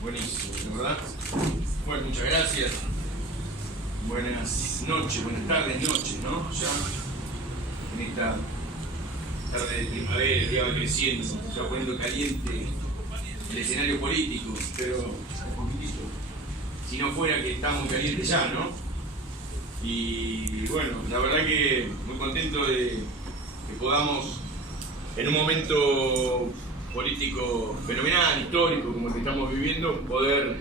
Buenísimo, ¿verdad? Bueno, muchas gracias. Buenas noches, buenas tardes, noches, ¿no? Ya en esta tarde de primavera, el día va creciendo, se va poniendo caliente el escenario político, pero un poquitito. Si no fuera que está muy caliente ya, ¿no? Y bueno, la verdad que muy contento de que podamos, en un momento político fenomenal, histórico, como el que estamos viviendo, poder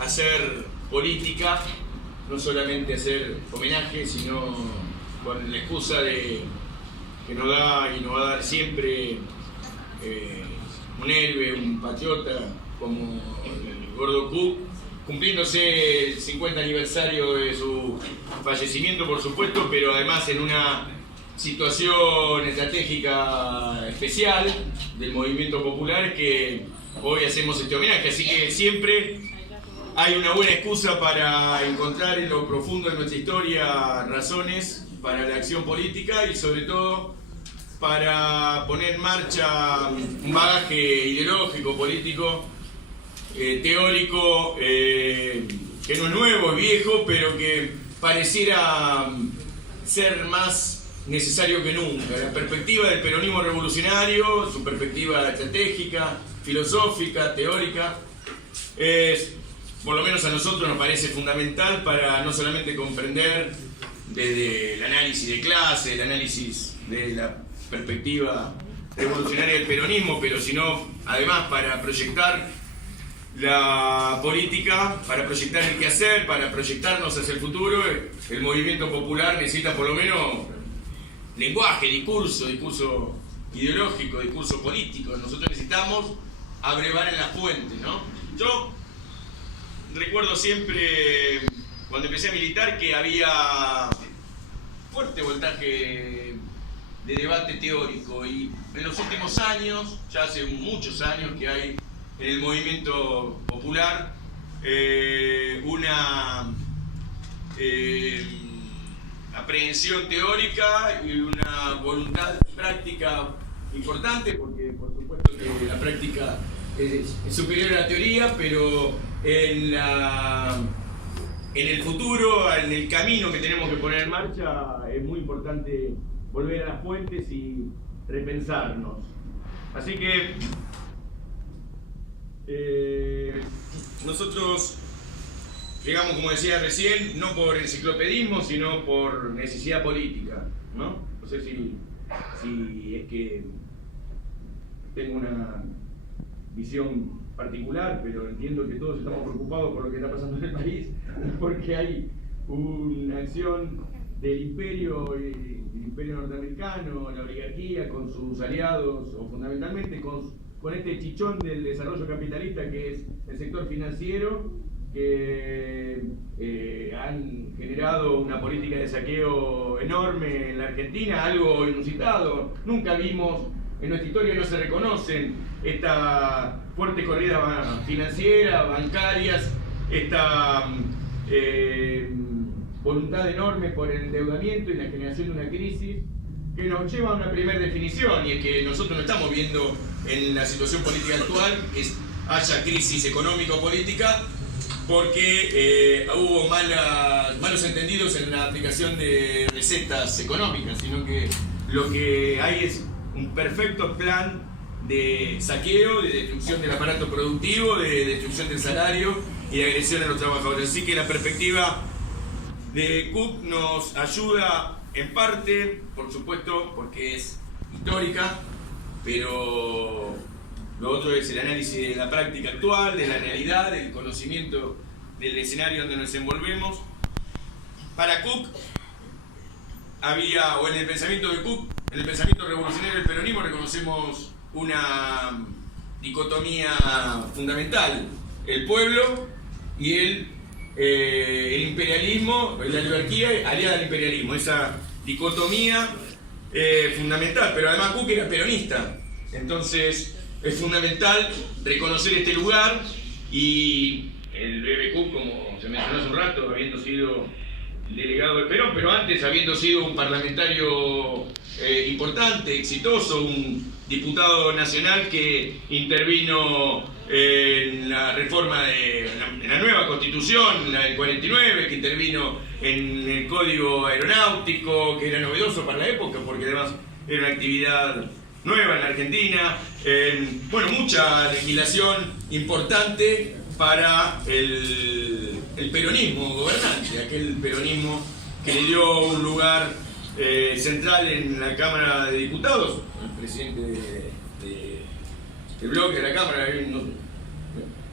hacer política, no solamente hacer homenaje, sino con la excusa de que nos da y nos va a dar siempre un héroe, un patriota como el Gordo Cook, cumpliéndose el 50 aniversario de su fallecimiento, por supuesto, pero además en una situación estratégica especial del movimiento popular, que hoy hacemos este homenaje. Así que siempre hay una buena excusa para encontrar en lo profundo de nuestra historia razones para la acción política y sobre todo para poner en marcha un bagaje ideológico, político, teórico, que no es nuevo, es viejo, pero que pareciera ser más necesario que nunca. La perspectiva del peronismo revolucionario, su perspectiva estratégica, filosófica, teórica, por lo menos a nosotros nos parece fundamental para no solamente comprender desde el análisis de clase, el análisis de la perspectiva revolucionaria del peronismo, pero sino además para proyectar la política, para proyectar el quehacer, para proyectarnos hacia el futuro. El movimiento popular necesita por lo menos lenguaje, discurso ideológico, discurso político. Nosotros necesitamos abrevar en la fuente, ¿no? Yo recuerdo siempre, cuando empecé a militar, que había fuerte voltaje de debate teórico, y en los últimos años, ya hace muchos años que hay en el movimiento popular una aprehensión teórica y una voluntad práctica importante, porque por supuesto que la práctica es superior a la teoría, pero en el futuro, en el camino que tenemos que poner en marcha, es muy importante volver a las fuentes y repensarnos. Así que nosotros llegamos, como decía recién, no por enciclopedismo, sino por necesidad política, ¿no? No sé si es que tengo una visión particular, pero entiendo que todos estamos preocupados por lo que está pasando en el país, porque hay una acción del imperio norteamericano, la oligarquía con sus aliados, o fundamentalmente con este chichón del desarrollo capitalista que es el sector financiero, que han generado una política de saqueo enorme en la Argentina, algo inusitado. Nunca vimos, en nuestra historia no se reconocen esta fuerte corrida financiera, bancarias, esta voluntad enorme por el endeudamiento y la generación de una crisis que nos lleva a una primera definición, y es que nosotros no estamos viendo en la situación política actual que haya crisis económico-política porque hubo malos entendidos en la aplicación de recetas económicas, sino que lo que hay es un perfecto plan de saqueo, de destrucción del aparato productivo, de destrucción del salario y de agresión a los trabajadores. Así que la perspectiva de Cook nos ayuda en parte, por supuesto, porque es histórica, pero lo otro es el análisis de la práctica actual, de la realidad, del conocimiento del escenario donde nos envolvemos. Para Cook había, o en el pensamiento de Cook, en el pensamiento revolucionario del peronismo, reconocemos una dicotomía fundamental: el pueblo y el imperialismo, la oligarquía aliada al imperialismo. Esa dicotomía fundamental, pero además Cook era peronista, entonces es fundamental reconocer este lugar. Y el breve Cook, como se mencionó hace un rato, habiendo sido delegado del Perón, pero antes habiendo sido un parlamentario importante, exitoso, un diputado nacional que intervino en la reforma en la nueva constitución, la del 49, que intervino en el código aeronáutico, que era novedoso para la época, porque además era una actividad nueva en la Argentina. Bueno, mucha legislación importante para el peronismo gobernante, aquel peronismo que le dio un lugar central en la Cámara de Diputados. El presidente del bloque de la Cámara, no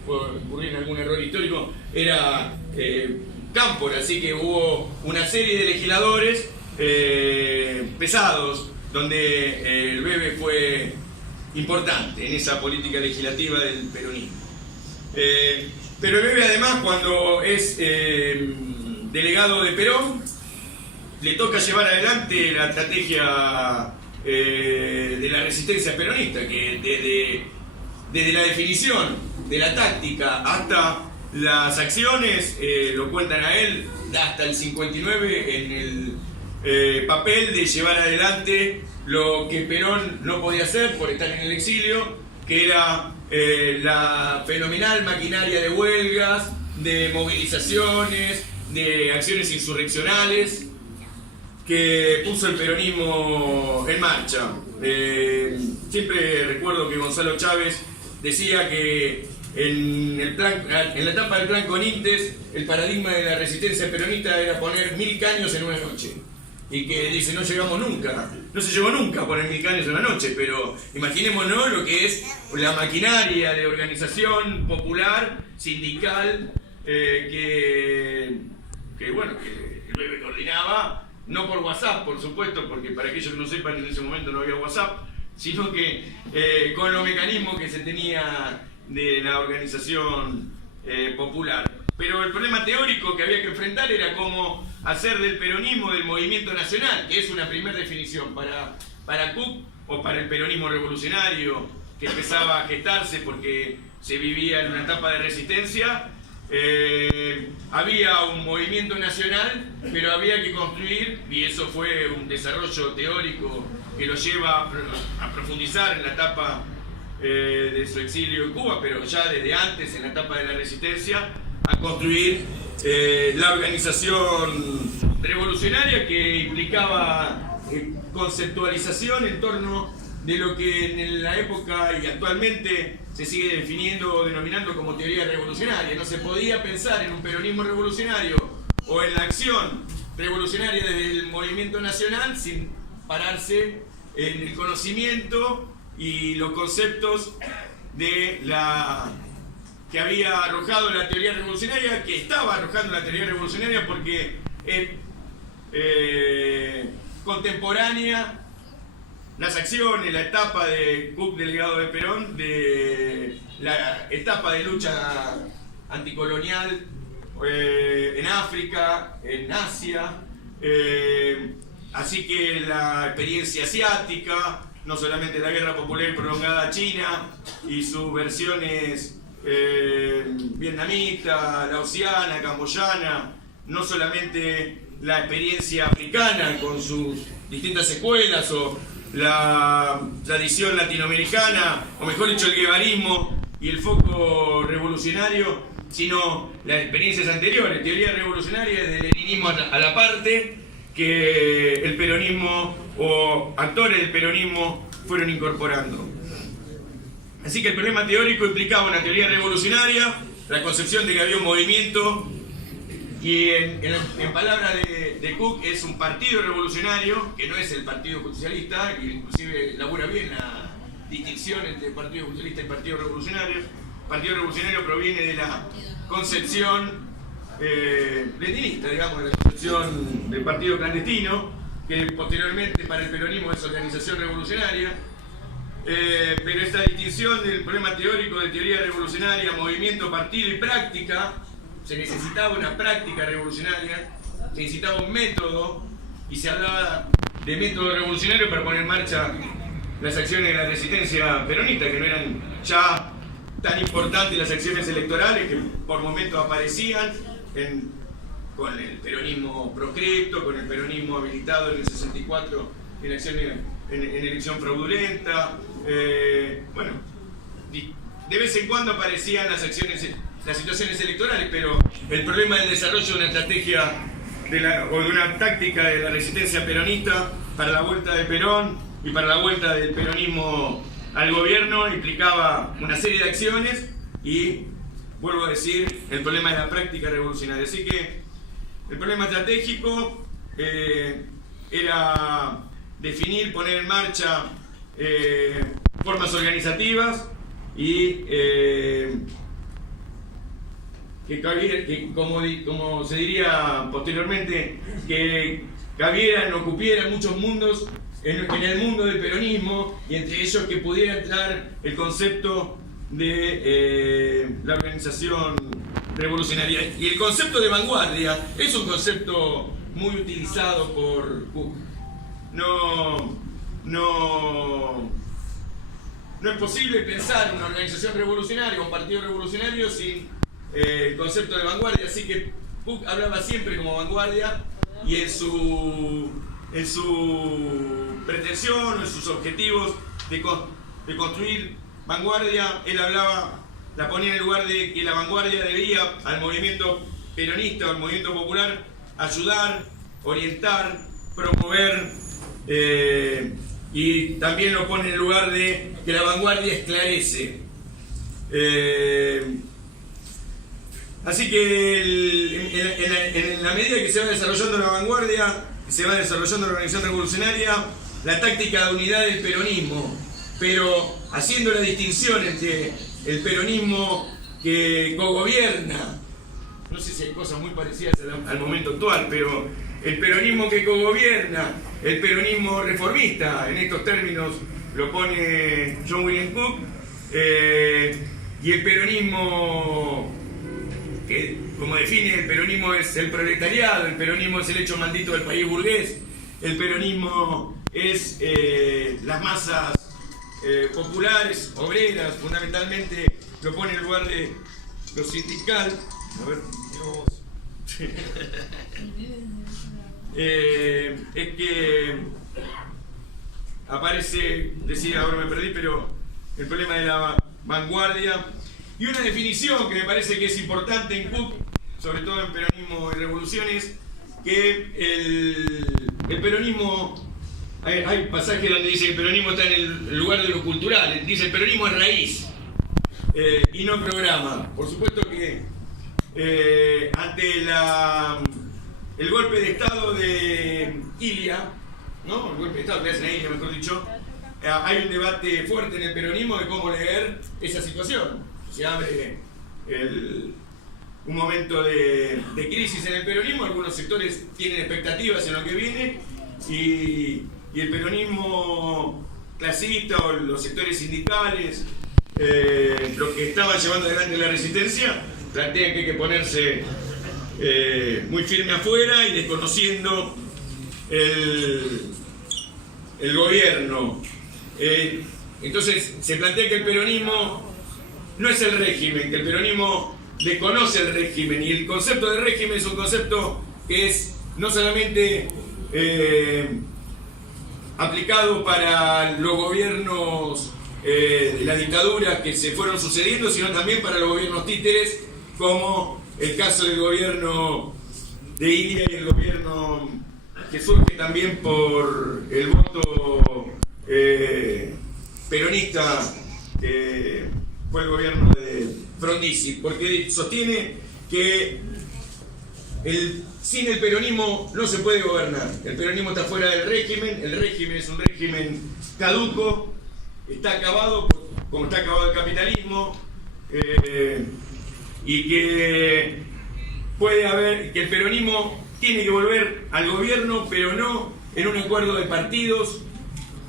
puede ocurrir algún error histórico, era Cámpora, así que hubo una serie de legisladores pesados, donde el Bebe fue importante en esa política legislativa del peronismo. Pero el Bebe, además, cuando es delegado de Perón, le toca llevar adelante la estrategia de la resistencia peronista, que desde la definición de la táctica hasta las acciones, lo cuentan a él, hasta el 59 en el papel de llevar adelante lo que Perón no podía hacer por estar en el exilio, que era la fenomenal maquinaria de huelgas, de movilizaciones, de acciones insurreccionales que puso el peronismo en marcha. Siempre recuerdo que Gonzalo Chávez decía que en la etapa del plan Conintes el paradigma de la resistencia peronista era poner 1000 caños en una noche, y que dice no llegamos nunca, no se llegó nunca a poner 1000 caños en una noche, pero imaginémonos lo que es la maquinaria de organización popular, sindical, que el Bebe coordinaba, no por WhatsApp, por supuesto, porque para aquellos que no sepan, en ese momento no había WhatsApp, sino que con los mecanismos que se tenía de la organización popular. Pero el problema teórico que había que enfrentar era cómo hacer del peronismo del movimiento nacional, que es una primera definición para Cook o para el peronismo revolucionario que empezaba a gestarse porque se vivía en una etapa de resistencia. Había un movimiento nacional, pero había que construir, y eso fue un desarrollo teórico que lo lleva a profundizar en la etapa de su exilio en Cuba, pero ya desde antes, en la etapa de la resistencia, a construir la organización revolucionaria, que implicaba conceptualización en torno de lo que en la época y actualmente se sigue definiendo o denominando como teoría revolucionaria. No se podía pensar en un peronismo revolucionario o en la acción revolucionaria desde el movimiento nacional sin pararse en el conocimiento y los conceptos de que había arrojado la teoría revolucionaria, que estaba arrojando la teoría revolucionaria porque es contemporánea las acciones, la etapa de Cook, delegado de Perón, de la etapa de lucha anticolonial en África, en Asia, así que la experiencia asiática, no solamente la guerra popular prolongada a China y sus versiones vietnamita, laosiana, camboyana, no solamente la experiencia africana con sus distintas escuelas o la tradición latinoamericana, o mejor dicho el guevarismo y el foco revolucionario, sino las experiencias anteriores, teoría revolucionaria desde el leninismo a la parte que el peronismo o actores del peronismo fueron incorporando. Así que el problema teórico implicaba una teoría revolucionaria, la concepción de que había un movimiento, y en palabras de Cook es un partido revolucionario, que no es el Partido Justicialista, que inclusive elabora bien la distinción entre Partido Justicialista y Partido Revolucionario. El Partido Revolucionario proviene de la concepción leninista, digamos, de la concepción del partido clandestino, que posteriormente para el peronismo es organización revolucionaria. Pero esta distinción del problema teórico de teoría revolucionaria, movimiento, partido y práctica, se necesitaba una práctica revolucionaria, se necesitaba un método, y se hablaba de método revolucionario para poner en marcha las acciones de la resistencia peronista, que no eran ya tan importantes las acciones electorales que por momentos aparecían con el peronismo proscripto, con el peronismo habilitado en el 64 en acciones en elección fraudulenta. Bueno, de vez en cuando aparecían las situaciones electorales, pero el problema del desarrollo de una estrategia o de una táctica de la resistencia peronista para la vuelta de Perón y para la vuelta del peronismo al gobierno implicaba una serie de acciones y, vuelvo a decir, el problema de la práctica revolucionaria. Así que el problema estratégico era definir, poner en marcha formas organizativas y que como se diría posteriormente, que cabieran o cupieran muchos mundos en el mundo del peronismo, y entre ellos que pudiera entrar el concepto de la organización revolucionaria. Y el concepto de vanguardia es un concepto muy utilizado por Cook. No es posible pensar una organización revolucionaria, un partido revolucionario sin el concepto de vanguardia, así que Cook hablaba siempre como vanguardia, y en su pretensión, en sus objetivos de construir vanguardia, él la ponía en el lugar de que la vanguardia debía al movimiento peronista o al movimiento popular ayudar, orientar, promover, y también lo pone en el lugar de que la vanguardia esclarece. Así que en la medida que se va desarrollando la vanguardia, se va desarrollando la organización revolucionaria, la táctica de unidad del peronismo, pero haciendo la distinción entre el peronismo que cogobierna, no sé si hay cosas muy parecidas al momento actual, pero el peronismo que cogobierna, el peronismo reformista, en estos términos lo pone John William Cook, y el peronismo que, como define, el peronismo es el proletariado, el peronismo es el hecho maldito del país burgués, el peronismo es las masas populares, obreras, fundamentalmente lo pone en lugar de lo sindical. A ver, es que aparece, decía, ahora me perdí, pero el problema de la vanguardia. Y una definición que me parece que es importante en Cook, sobre todo en peronismo y revoluciones, que el peronismo, hay pasajes donde dice que el peronismo está en el lugar de lo cultural, dice el peronismo es raíz y no programa. Por supuesto que ante el golpe de Estado de Ilia, ¿no? El golpe de Estado que hacen a Ilia, mejor dicho, hay un debate fuerte en el peronismo de cómo leer esa situación. Se abre un momento de crisis en el peronismo, algunos sectores tienen expectativas en lo que viene, y el peronismo clasista o los sectores sindicales, los que estaban llevando adelante la resistencia, plantean que hay que ponerse muy firme afuera y desconociendo el gobierno. Entonces se plantea que el peronismo no es el régimen, que el peronismo desconoce el régimen, y el concepto de régimen es un concepto que es no solamente aplicado para los gobiernos de la dictadura que se fueron sucediendo, sino también para los gobiernos títeres, como el caso del gobierno de Ilia y el gobierno que surge también por el voto peronista, que fue el gobierno de Frondizi, porque sostiene que sin el peronismo no se puede gobernar. El peronismo está fuera del régimen, el régimen es un régimen caduco, está acabado como está acabado el capitalismo, y que que el peronismo tiene que volver al gobierno, pero no en un acuerdo de partidos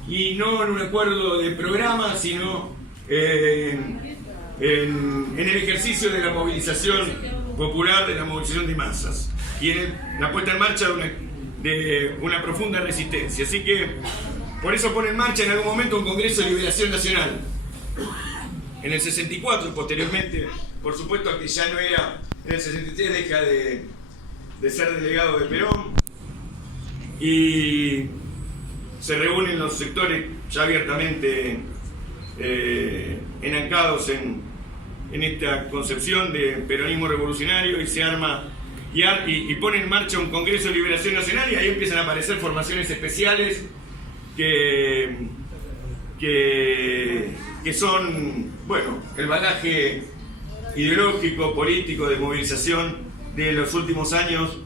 y no en un acuerdo de programa, sino en el ejercicio de la movilización popular, de la movilización de masas y en la puesta en marcha de una profunda resistencia. Así que por eso pone en marcha en algún momento un Congreso de Liberación Nacional en el 64, posteriormente, por supuesto, que ya no era, en el 63 deja de ser delegado de Perón, y se reúnen los sectores ya abiertamente enancados en esta concepción de peronismo revolucionario, y se arma y pone en marcha un Congreso de Liberación Nacional, y ahí empiezan a aparecer formaciones especiales que son, bueno, el bagaje ideológico, político, de movilización de los últimos años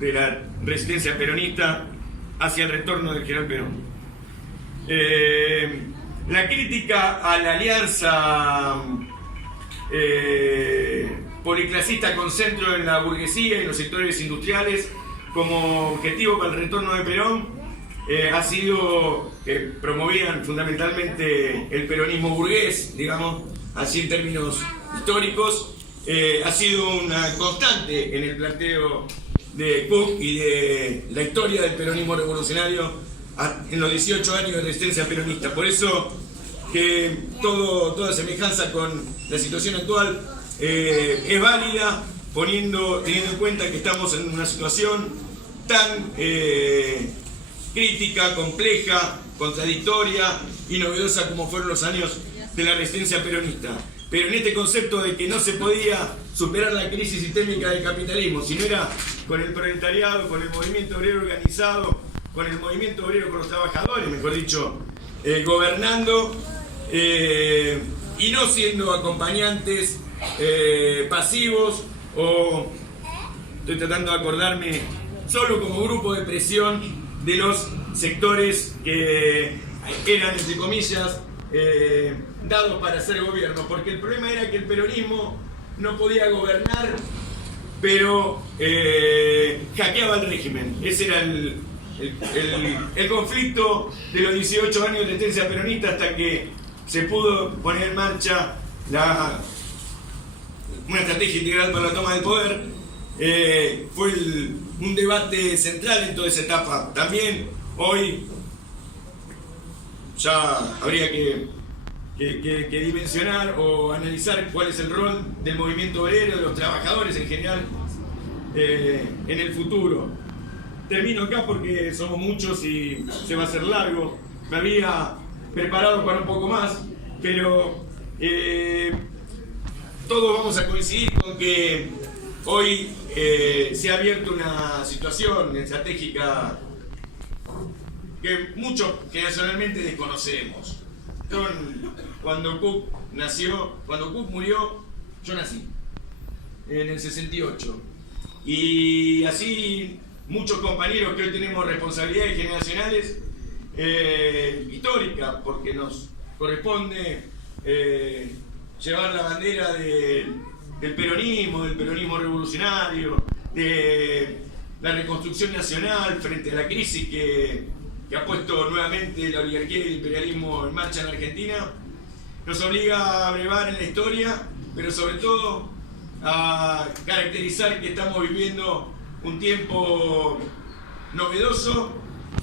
de la resistencia peronista hacia el retorno del general Perón. La crítica a la alianza policlasista con centro en la burguesía y los sectores industriales como objetivo para el retorno de Perón ha sido que promovían fundamentalmente el peronismo burgués, digamos, así en términos históricos. Ha sido una constante en el planteo de Cook y de la historia del peronismo revolucionario en los 18 años de resistencia peronista. Por eso que toda semejanza con la situación actual es válida, teniendo en cuenta que estamos en una situación tan crítica, compleja, contradictoria y novedosa como fueron los años de la resistencia peronista. Pero en este concepto de que no se podía superar la crisis sistémica del capitalismo, si no era con el proletariado, con el movimiento obrero organizado, con el movimiento obrero, con los trabajadores, mejor dicho, gobernando y no siendo acompañantes pasivos, o estoy tratando de acordarme, solo como grupo de presión de los sectores que eran, entre comillas, dados para hacer gobierno, porque el problema era que el peronismo no podía gobernar, pero hackeaba el régimen. Ese era el conflicto de los 18 años de resistencia peronista, hasta que se pudo poner en marcha una estrategia integral para la toma del poder. Fue un debate central en toda esa etapa. También hoy ya habría que dimensionar o analizar cuál es el rol del movimiento obrero, de los trabajadores en general, en el futuro. Termino acá porque somos muchos y se va a hacer largo. Me había preparado para un poco más, pero todos vamos a coincidir con que hoy se ha abierto una situación estratégica que muchos generacionalmente desconocemos. Cuando Cook murió, yo nací en el 68, y así muchos compañeros que hoy tenemos responsabilidades generacionales históricas, porque nos corresponde llevar la bandera del peronismo revolucionario, de la reconstrucción nacional frente a la crisis que ha puesto nuevamente la oligarquía y el imperialismo en marcha en Argentina. Nos obliga a brevar en la historia, pero sobre todo a caracterizar que estamos viviendo un tiempo novedoso,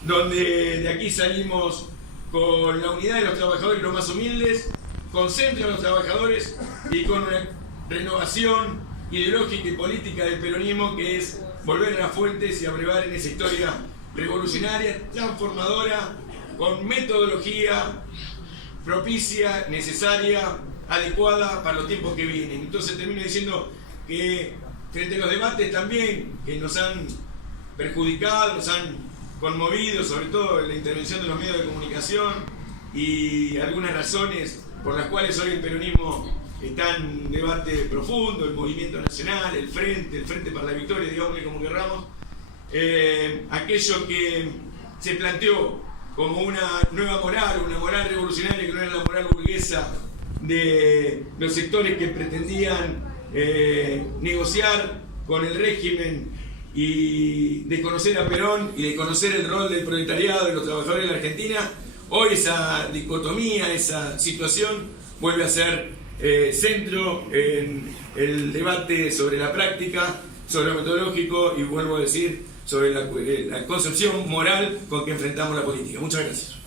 donde de aquí salimos con la unidad de los trabajadores, los más humildes, con centro en los trabajadores y con una renovación ideológica y política del peronismo, que es volver a las fuentes y a brevar en esa historia revolucionaria, transformadora, con metodología propicia, necesaria, adecuada para los tiempos que vienen. Entonces termino diciendo que frente a los debates también que nos han perjudicado, nos han conmovido, sobre todo la intervención de los medios de comunicación y algunas razones por las cuales hoy el peronismo está en debate profundo, el movimiento nacional, el frente para la victoria, digámosle como querramos, aquello que se planteó como una nueva moral, una moral revolucionaria que no era la moral burguesa de los sectores que pretendían negociar con el régimen y de conocer a Perón y de conocer el rol del proletariado y los trabajadores de la Argentina. Hoy esa dicotomía, esa situación vuelve a ser centro en el debate sobre la práctica, sobre lo metodológico y, vuelvo a decir, sobre la concepción moral con que enfrentamos la política. Muchas gracias.